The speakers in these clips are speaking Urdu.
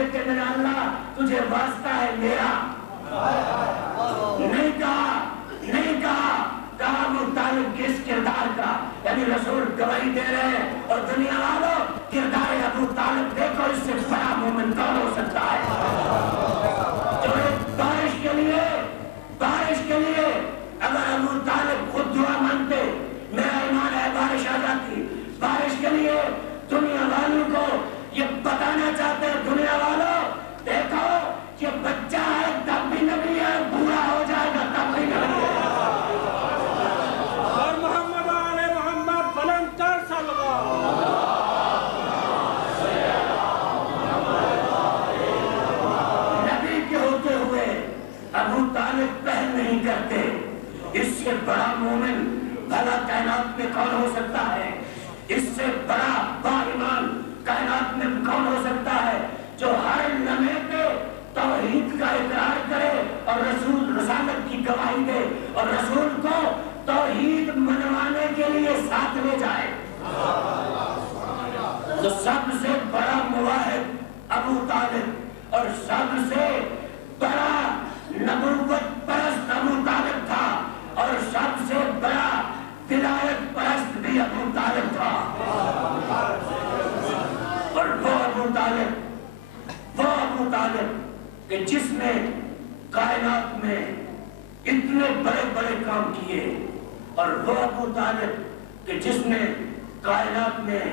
دیکھ کے میرا اللہ تجھے واسطہ ہے میرا نہیں کہا ابو طالب کس کردار کا، یعنی رسول گواہی دے رہے ہیں اور دنیا والوں کردار ابو طالب دیکھو، اس سے بڑا مومن کون ہو سکتا ہے؟ جو ایک بارش کے لیے اگر ابو طالب خود دعا مانتے، میرا ایمان ہے بارش آ جاتی. بارش کے لیے دنیا والوں کو یہ بتانا چاہتے ہیں، دنیا والوں دیکھو یہ بچہ ہے تب بھی نبی ہے، بوڑھا ہو جائے گا تب بھی نبی ہے. اور محمد آل محمد بلند کر صلوات. نبی کے ہوتے ہوئے ابو طالب پہل نہیں کرتے. اس سے بڑا مومن بھلا کائنات میں کون ہو سکتا ہے؟ اس سے بڑا با ایمان کائنات میں کون ہو سکتا ہے جو ہر لمحے پہ توحید کا اقرار کرے اور رسول رسالت کی گواہی دے اور رسول کو توحید منوانے کے لیے ساتھ لے جائے؟ تو سب سے بڑا مواحد ابو طالب اور سب سے بڑا نبوت پرست ابو طالب تھا اور سب سے بڑا ولایت پرست بھی ابو طالب تھا. اور وہ ابو طالب کہ جس نے کائنات میں اتنے بڑے بڑے کام کیے، اور وہ ابو طالب کہ جس نے کائنات میں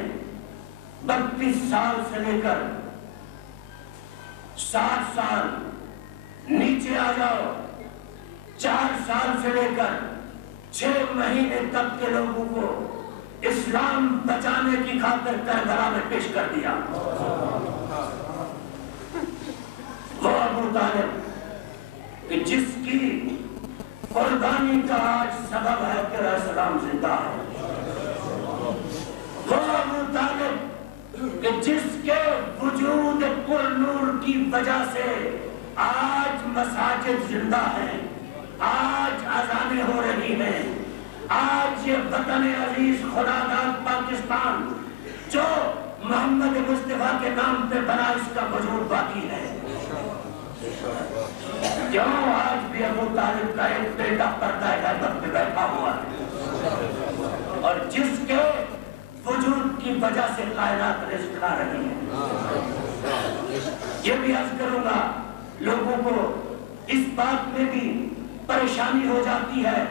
32 سال سے لے کر 60 سال، نیچے آ جاؤ 4 سال سے لے کر 6 مہینے تک کے لوگوں کو اسلام بچانے کی خاطر کربلا میں پیش کر دیا. وہ ابو طالب کہ جس کی قربانی کا آج سبب ہے کہ اسلام زندہ ہے. وہ ابو طالب کہ جس کے وجود پر نور کی وجہ سے آج مساجد زندہ ہیں، آج اذانیں ہو رہی ہیں، آج یہ وطن عزیز خداداد پاکستان جو محمد مصطفیٰ کے نام پہ بنا، اس کا وجود باقی ہے. کیوں آج بھی ابو طالب کا ایک بیٹا پردہ غیبت میں بیٹھا ہوا ہے اور جس کے وجود کی وجہ سے کائنات رزق کھا رہی ہے. یہ بھی عرض کروں گا، لوگوں کو اس بات میں بھی پریشانی ہو جاتی ہے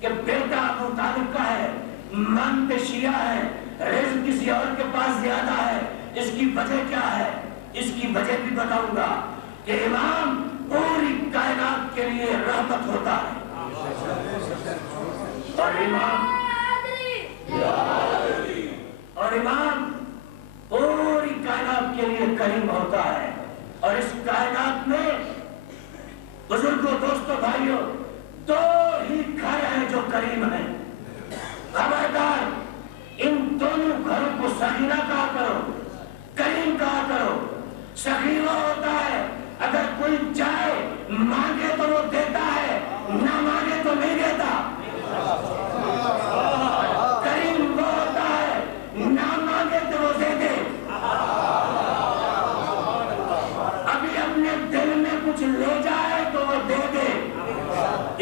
کہ بیٹا ابو طالب کا ہے، مانتے شیعہ ہے، رزق کسی اور کے پاس زیادہ ہے. اس کی وجہ کیا ہے؟ اس کی وجہ بھی بتاؤں گا کہ امام پوری کائنات کے لیے رحمت ہوتا ہے اور امام پوری کائنات کے لیے کریم ہوتا ہے. اور اس کائنات میں بزرگوں، دوستوں، بھائیوں، 2 ہی گھر ہیں جو کریم ہیں. خبردار ان دونوں گھروں کو سخیرہ کہا کرو، کریم کہا کرو. سخی وہ ہوتا ہے اگر کوئی چاہے مانگے تو وہ دیتا ہے، نہ مانگے تو نہیں دیتا. کریم وہ ہوتا ہے نہ مانگے تو وہ دے دے. ابھی اپنے دل میں کچھ لے جائے تو وہ دے دے.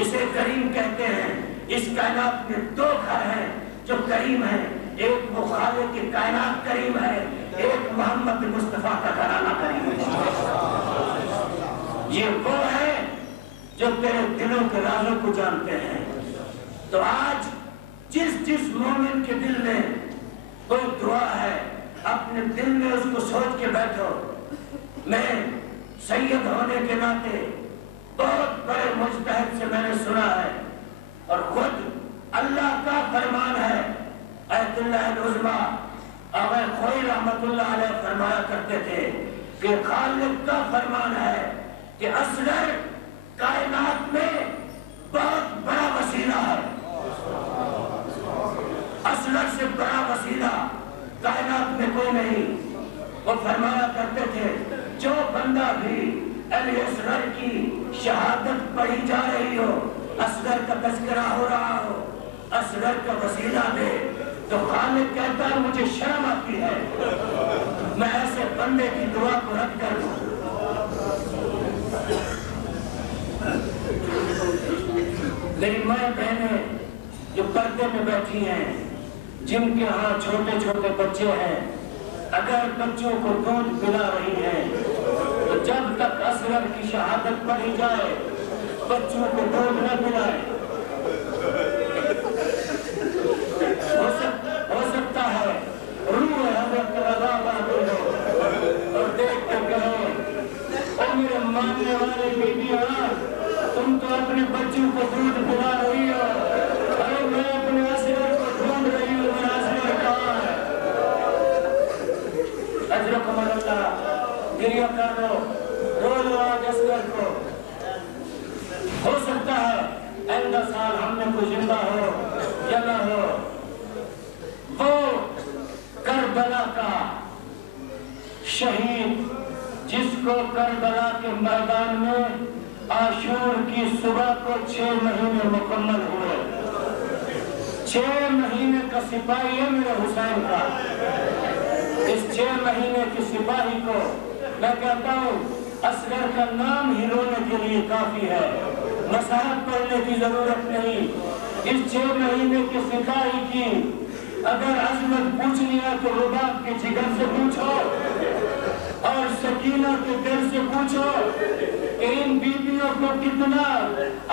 اسے کریم کہتے ہیں. اس کائنات میں 2 گھر ہیں جو کریم ہیں. ایک وہ خالق کی کائنات کریم ہے، ایک محمد مصطفیٰ کا گھرانہ کریم ہے. یہ وہ ہے جو تیرے دلوں کے رازوں کو جانتے ہیں. تو آج جس مومن کے دل میں کوئی دعا ہے، اپنے دل میں اس کو سوچ کے بیٹھو. میں سید ہونے کے ناطے بہت بڑے مجتہد سے میں نے سنا ہے اور خود اللہ کا فرمان ہے. ایت اللہ العظمیٰ آغا خوئی رحمت اللہ علیہ فرمایا کرتے تھے کہ خالق کا فرمان ہے کہ اصغر کائنات میں بہت بڑا وسیلہ ہے. اصغر سے بڑا وسیلہ کائنات میں کوئی نہیں. وہ فرمایا کرتے تھے جو بندہ بھی الاصغر کی شہادت پڑھی جا رہی ہو، اصغر کا تذکرہ ہو رہا ہو، اصغر کا وسیلہ دے، تو خالق کہتا ہے مجھے شرم آتی ہے، میں ایسے بندے کی دعا کو رد کر دو۔ میری ماں بہنیں جو پردے میں بیٹھی ہیں، جن کے ہاں چھوٹے چھوٹے بچے ہیں، اگر بچوں کو دودھ پلا رہی ہیں تو جب تک اصغر کی شہادت پڑھی جائے بچوں کو دودھ نہ پلائے۔ ہو سکتا ہے روح حضرت رضا بہادر ہو اور دیکھ کر کہے او میرے ماننے والے بیویاں، تم تو اپنے بچوں کو دودھ پلا رہی ہو، ارے میں اپنے اصغر کو ڈھونڈ رہی ہوں، میرا اصغر کہاں ہے؟ اجرکم اللہ، گریہ کر لو، رو لو آج اصغر کو۔ ہو سکتا ہے آئندہ سال ہم میں کوئی زندہ ہو یا نہ ہو، وہ کربلا کا شہید جس کو کربلا کے میدان میں عاشور کی صبح کو 6 مہینے مکمل ہوئے، 6 مہینے کا سپاہی ہے میرے حسین کا، اس 6 مہینے کی سپاہی کو میں کہتا ہوں اصغر کا نام ہی رونے کے لیے کافی ہے، نصیحت پڑھنے کی ضرورت نہیں۔ اس 6 مہینے کے سپاہی کی اگر عظمت پوچھنی ہے تو رباب کے جگر سے پوچھو اور سکینہ کے دل سے پوچھو کہ ان بیویوں کو کتنا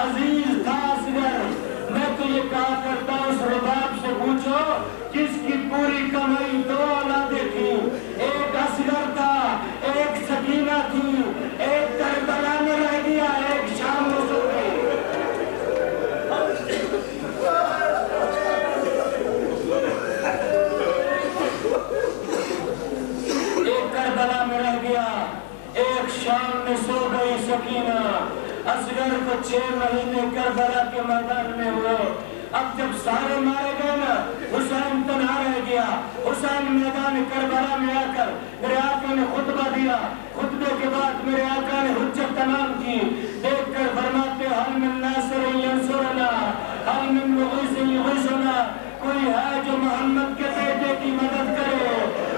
عزیز تھا اصغر۔ میں تو یہ کہا کرتا ہوں اس رباب سے پوچھو جس کی پوری کمائی 2 اولادیں تھیں، ایک اصغر تھا، ایک سکینہ تھی، ایک کربلا میں رہ گیا، ایک شام میں سو گئی۔ ایک کربلا میں رہ گیا، ایک شام میں سو گئی سکینہ۔ اصغر کو 6 مہینے کربلا کے میدان میں ہوئے، اب جب سارے مارے گئے نا حسین تنہا رہ گیا۔ حسین میدان کربلا میں آ کر میرے آقا نے خطبہ دیا، خطبے کے بعد میرے آقا نے حجت تمام کی، دیکھ کر فرماتے حل من ناصر ینصرنا حل من مغیث یغیثنا، کوئی ہے جو محمد کے بیٹے کی مدد کرے،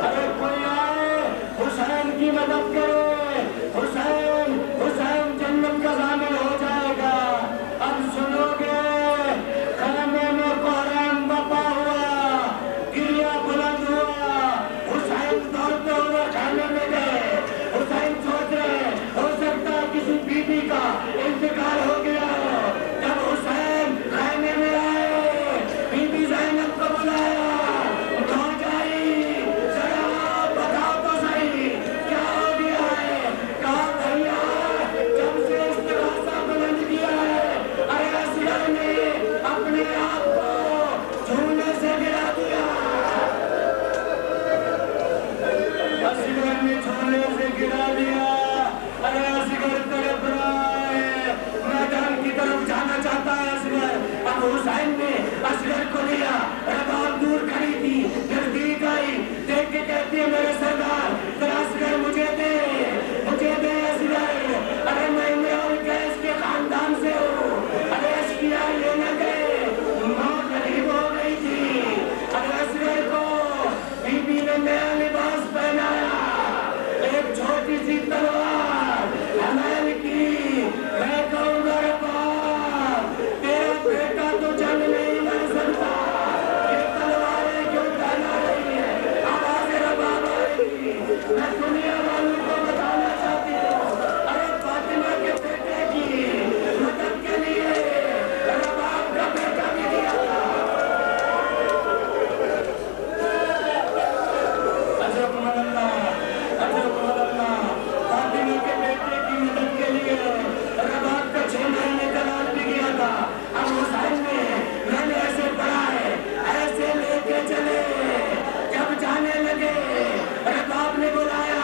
اگر کوئی آئے حسین کی مدد کرے، حسین جنت کا ضامن ہو جائے گا۔ اب سنو گے خیمے میں قرآن بپا ہوا، گریہ بلند ہوا، حسین دوڑتے ہوئے خیمے میں گئے۔ حسین سوچ رہے ہو سکتا ہے کسی بیوی کا انتقال ہو گیا ہو۔ جب حسین خیمے میں آئے بی بی زینب کو بلایا، دوڑ گئی، ذرا بتاؤ تو صحیح کیا ہو گیا ہے؟ کہا بھیا جب سے استغاثہ بلند کیا ہے ارے اصغر نے اپنے آپ کو جھولے سے گرا دیا، اصغر نے جھولے سے گرا دیا، ارے اصغر تڑپ رہا ہے، میدان کی طرف جانا چاہتا ہے اصغر۔ اب حسین نے اصغر کو لیا، رباب دور کھڑی تھی، نزدیک آئی، دیکھ کے کہتی ہے میرے سردار ذرا اصغر مجھے دے اصغر، ارے میں عمران قیس کے خاندان سے ہوں، ارے اشکیا لینا گئے، موت قریب ہو گئی تھی، ارے اصغر کو بی بی نے نیا لباس پہنایا، ایک چھوٹی سی تلوار حمل کی، میں کہوں گا رباب تیرا بیٹا تو جنگ نہیں لڑ سکتا، یہ تلواریں کیوں پہنا رہی ہے؟ آواز رباب آئے گی، میں دنیا والوں کو بتانا چاہتی ہوں، ارے فاطمہ کے بیٹے کی مدد کے لیے رباب کا بیٹا بھی دیا تھا۔ اجرکم اللہ، فاطمہ کے بیٹے کی مدد کے لیے رباب کا 6 مہینے کا لال بھی گیا تھا۔ اب حسین میں نے ایسے پڑھا ہے، ایسے لے کے چلے، جب جانے لگے رباب نے بلایا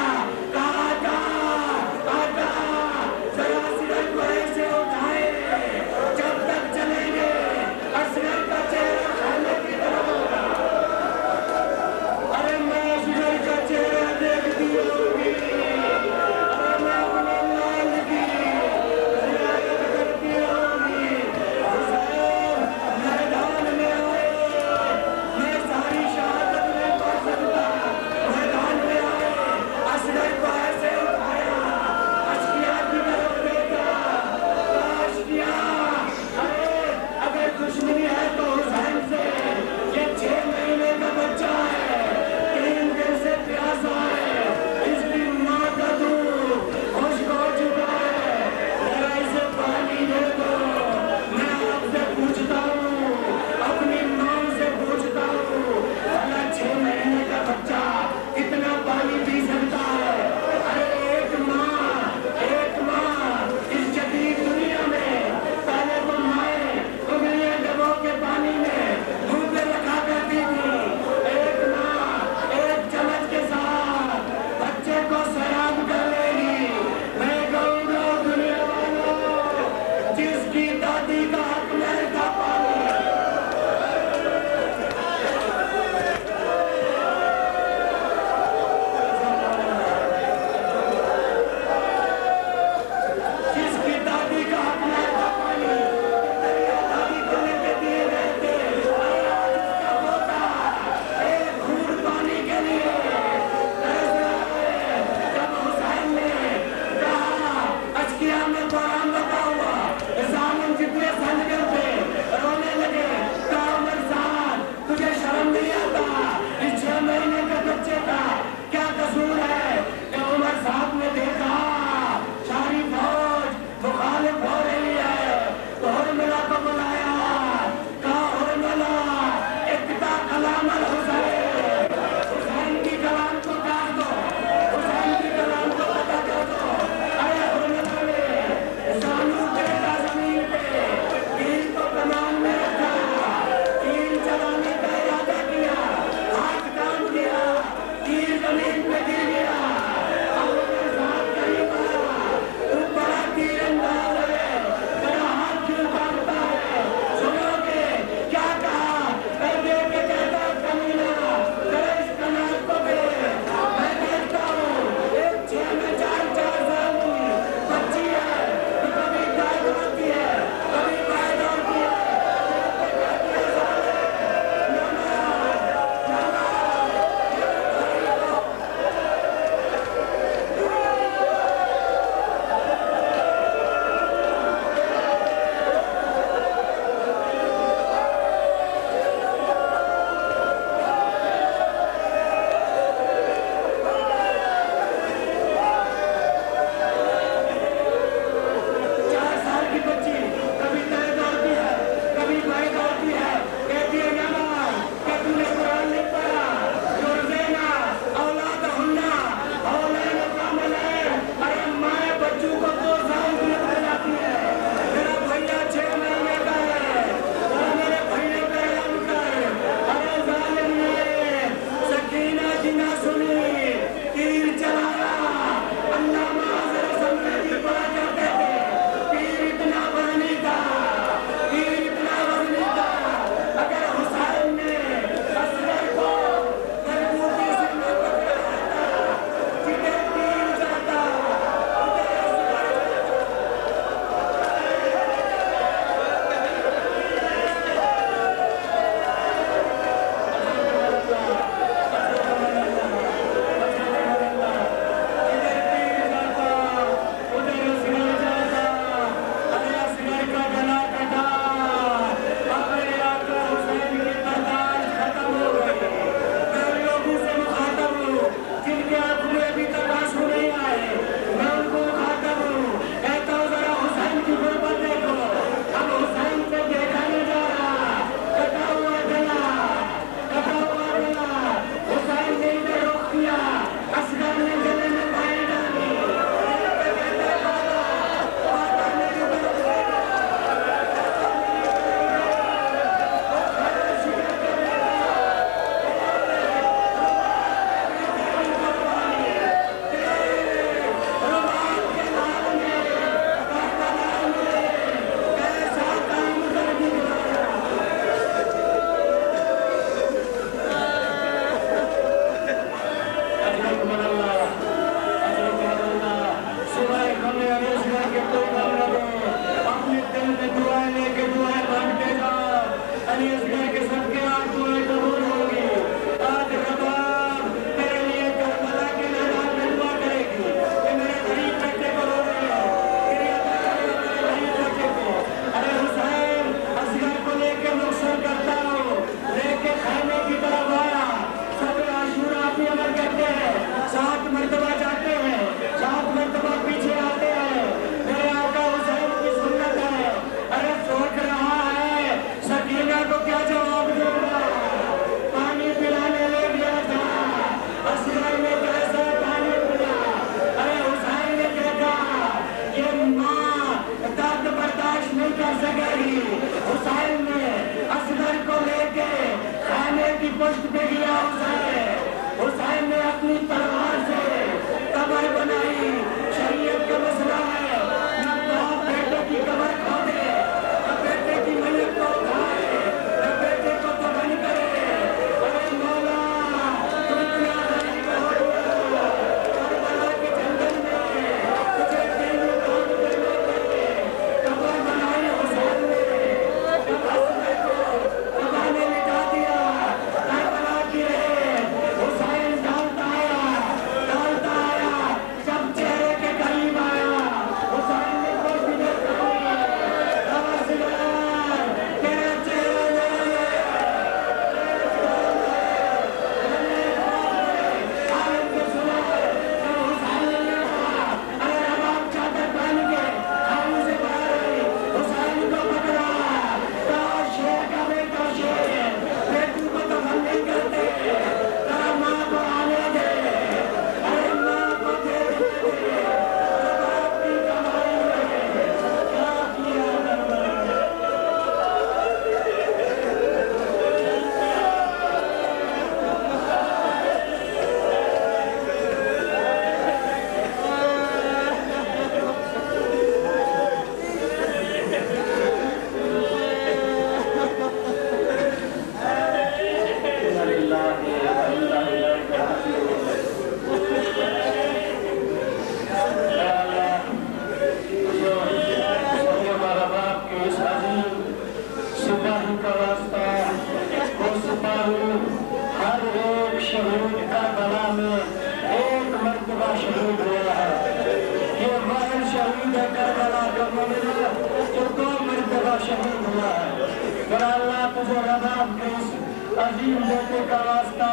شہید ہوا ہے. میرا اللہ تجھے رباب کے اس عظیم بیٹے کا واسطہ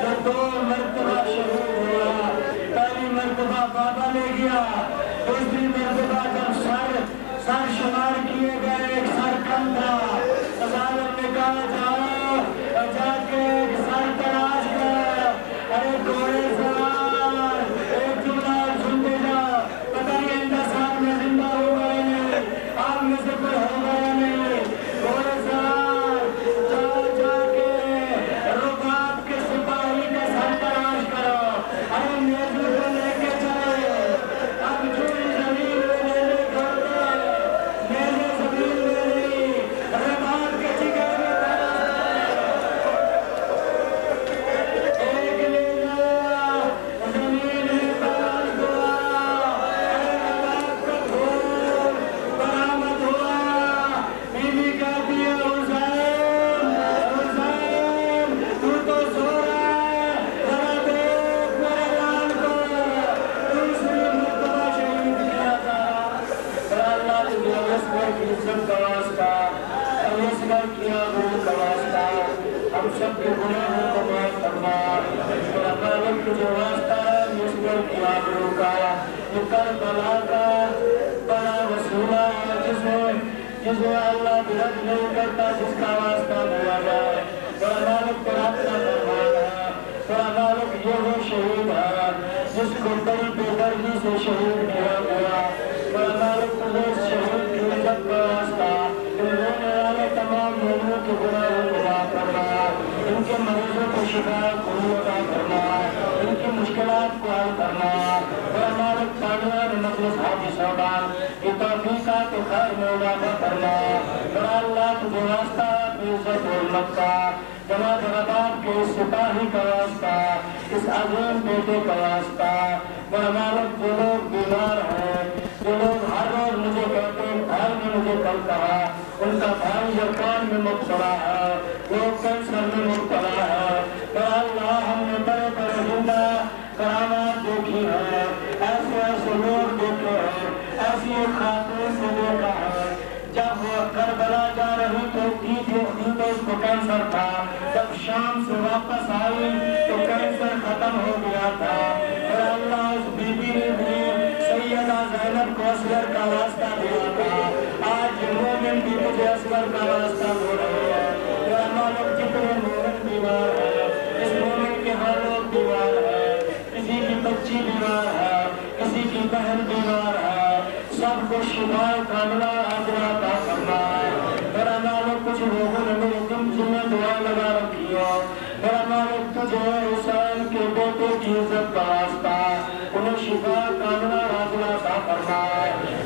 جو 2 مرتبہ شہید ہوا. پہلی مرتبہ بابا لے گیا, دوسری مرتبہ جب سر شمار کیے گئے ایک سر کم تھا, ظالم نے کہا جاؤ جا کے ایک سر تلاش کر. ارے گھوڑے سوار ایک جملہ سنتے جاؤ, پتہ نہیں ان 10 سال میں زندہ ہو گئے نہیں, آپ میں سے کوئی ہو گیا نہیں. گھوڑے سوار جاؤ جا کے رباب کے سپاہی کا سر تلاش کرو. ارے نیزو کو لے کے چلے, اب جھولی زمین میں نیزے گھوڑتے, نیزے زمین میں نہیں, رباب کے جگر میں ایک نیزہ زمین میں تلاش ہوا. رباب کا پھول برآمد ہوا. بیوی کہتی ہے حسین حسین تو سو رہا ہے, ذرا دیکھ میرے لال کو. دوسری مرتبہ شہید کیا تھا. اللہ تجھے اصغر کی عزت کا واسطہ, اصغر کی آبرو کا واسطہ, ہم سب کے گناہوں کو معاف فرما. میرا مالک تجھے واسطہ ہے اصغر کی آبرو کا. یہ کربلا کا بڑا وسیلہ ہے جسے اللہ برد نہیں کرتا, جس کا واسطہ دیا جائے. میرا مالک تیرا اپنا فرمان ہے. میرا مالک یہ وہ شہید ہے جس کو بڑی بے دردی سے شہید کیا گیا. میرا مالک تجھے اس شہید کی عزت کا واسطہ ان رونے والے تمام مومنوں کے گناہوں کو معاف فرما, ان کے مریضوں کو شفا قوت عطا فرما, ان کی مشکلات کو حل فرما. میرا مالک تابعین مجلس حاجی صاحبان کی توفیقات خیر میں اضافہ فرما. میرا اللہ تجھے واسطہ اپنی عزت و حرمت کا, جماعت رباب کے اس سپاہی کا واسطہ, اس عظیم بیٹے کا واسطہ. میرا مالک جو لوگ بیمار ہیں, جو لوگ ہر روز مجھے کہتے ہیں بھائی نے مجھے کل کہا ان کا بھائی زکام میں مبتلا ہے, لوگ کینسر میں مبتلا ہے. میرا اللہ ہم نے بڑے بڑے زندہ کرامات دیکھی ہیں, ایسے ایسے لوگ دیکھے ہیں, ایسی ایک خاتون سے دیکھا ہے جب وہ کربلا جا رہی تو اس کو کینسر تھا, جب شام سے واپس آئی تو کینسر ختم ہو گیا تھا. اور اللہ اس بی بی نے بھی سیدہ زینب کو اصغر کا واسطہ دیا تھا. آج مومن بھی مجھے اصغر کا واسطہ دے رہے ہیں. میرا مالک جتنے مومن بیمار ہیں, اس مومن کے ہر لوگ بیمار ہیں, کسی کی بچی بیمار ہے, کسی کی بہن بیمار ہے, سب کو شفا کاملہ عاجلہ عطا فرما. میرا مالک کچھ لوگوں نے میرے دل میں دعا لگا رکھی ہے. میرا مالک تجھے حسین کے بیٹے کی عزت کا واسطہ انہیں شفا کاملہ عاجلہ عطا فرما.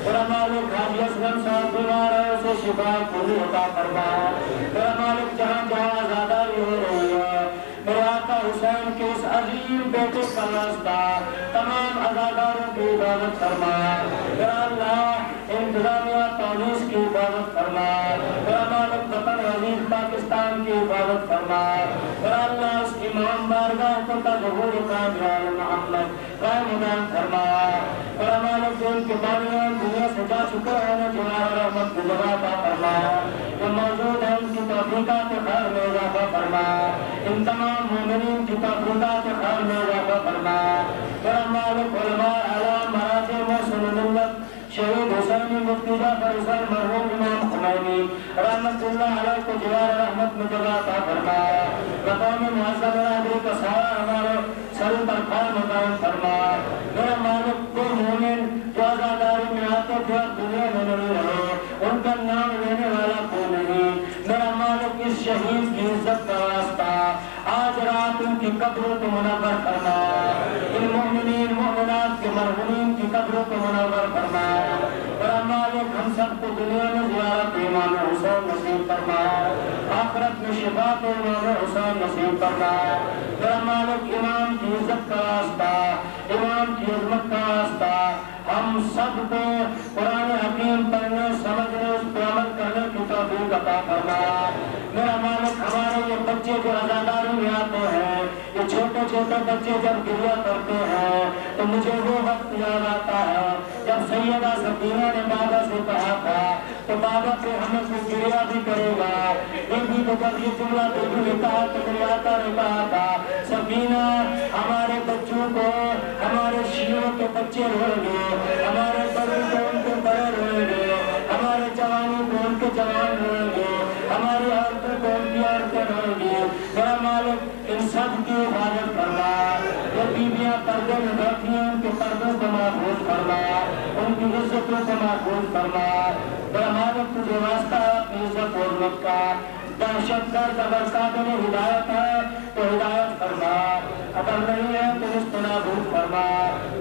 میرا مالک حاجی اسلم صاحب بیمار ہے, اسے شفا کلی عطا فرما. میرا مالک جہاں جہاں آزاداری ہو رہی ہے, میرے آقا حسین کے اس عظیم بیٹے کا واسطہ تمام عزاداروں کی عبادت فرما. میرا اللہ انتظامیہ پولیس کی عبادت فرما. میرا مالک وطن عزیز پاکستان کی عبادت فرما. میرا اللہ اس امام بارگاہ کو ظہور کامل محمد قائم دائم فرما. میرا مالک جو ان کے بانیان دنیا سے جا چکے ہیں انہیں جوار رحمت کی جگہ عطا فرما. جو موجود ہیں ان کی توفیقات خیر میں اضافہ فرما. ان تمام مومنین کی توفیقات خیر میں اضافہ فرما. میرا مالک علماء اعلام مراجع محسن ملت شہید حسینی مفتی جعفر حسین مرحوم امام خمینی رحمت اللہ علیہ کو جوار رحمت میں جگہ عطا فرما. مقام معظم برادری کا سایہ ہمارے سر پر قائم مقام فرما. میرا مالک کو مومن جو آزاداری میں آتے تھے اور دنیا میں نہیں رہے, ان کا نام لینے والا کوئی نہیں. میرا مالک اس شہید کی عزت کا واسطہ آج رات ان کی قبروں کو منور فرما. ان مومنین مومنات کے مرحومین کی قبروں کو منور فرما. میرا مالک ہم سب کو دنیا میں زیارت امام حسین نصیب فرما, آخرت میں شفاعت امام حسین نصیب فرما. میرا مالک امام کی عزت کا واسطہ, امام کی عظمت کا واسطہ ہم سب کو قرآن حکیم پڑھنے سمجھنے اس پر عمل کرنے کی توفیق عطا فرما. میرا مالک ہمارے یہ بچے جو عزاداری میں آتے ہیں, یہ چھوٹے چھوٹے بچے جب گریہ کرتے ہیں تو مجھے وہ وقت یاد آتا ہے جب سیدہ سکینہ نے بابا سے کہا تھا تو بابا پہ ہمیں کو گریا بھی کرے گا. بی بی کو جب یہ جملہ بی بی نے کہا تو میرے آقا نے کہا تھا سکینہ ہمارے بچوں کو ہمارے شیعوں کے بچے روئیں گے, ہمارے بڑوں کو ان کے بڑے روئیں گے, ہمارے جوانوں کو ان کے جوان روئیں گے, ہماری عورتوں کو ان کی عورتیں روئیں گی. میرا مالک ان سب کی حفاظت فرما. یہ بیویاں پردے میں بیٹھی ہیں ان کے پردوں کو محفوظ فرما, ان کی عزتوں کو محفوظ فرما. میرا مالک تجھے واسطہ ہے اپنی عزت و حرمت کا. دہشت گرد اگر قابل ہدایت ہے تو ہدایت فرما, اگر نہیں ہے تو اس کو نابود فرما.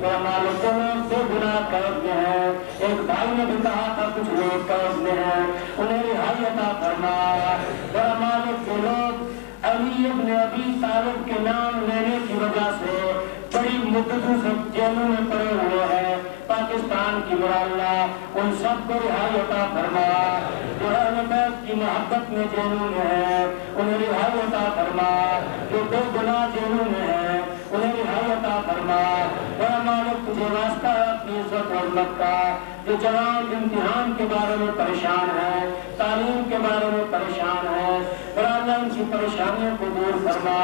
میرا مالک جو لوگ بے گناہ قید میں ہیں, ایک بھائی نے بھی کہا تھا کچھ لوگ قید میں ہیں, انہیں رہائی عطا فرما. میرا مالک جو لوگ علی ابن ابی طالب کے نام لینے کی وجہ سے بڑی مدتوں سے جیلوں میں پڑے ہوئے ہیں پاکستان کی مراللہ, ان سب کو رہائی عطا فرما. جو اہل بیت کی محبت میں جیلوں میں ہیں انہیں رہائی عطا فرما. جو بے گناہ جیلوں میں ہیں انہیں رہائی عطا فرما. میرا مالک تجھے واسطہ ہے اپنی عزت و حرمت کا. جو جوان امتحان کے بارے میں پریشان ہیں, تعلیم کے بارے میں پریشان ہیں, میرا اللہ ان کی پریشانیوں کو دور فرما.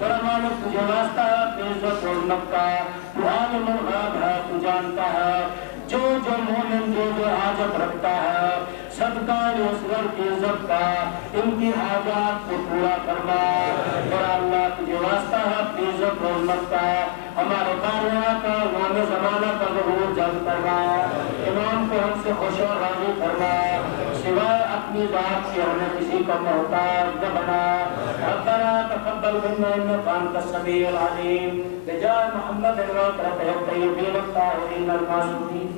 میرا مالک تجھے واسطہ ہے اپنی عزت و حرمت کا. تو عالم الغیب ہے, تو جانتا ہے جو مومن جو حاجت رکھتا ہے صدقہ اصغر کی عزت کا, ان کی حاجات کو پورا فرما. میرا اللہ تجھے واسطہ ہے اپنی عزت و حرمت کا. ہمارے بارہا کا امام زمانہ کا ظہور جلد فرما. امام کو ہم سے خوش و راضی فرما. سوائے اپنی ذات کے ہمیں کسی کا محتاج نہ بنا. ربنا تقبل منا انك انت السميع العليم. بجاه محمد الطيبين الطاهرين المعصومين.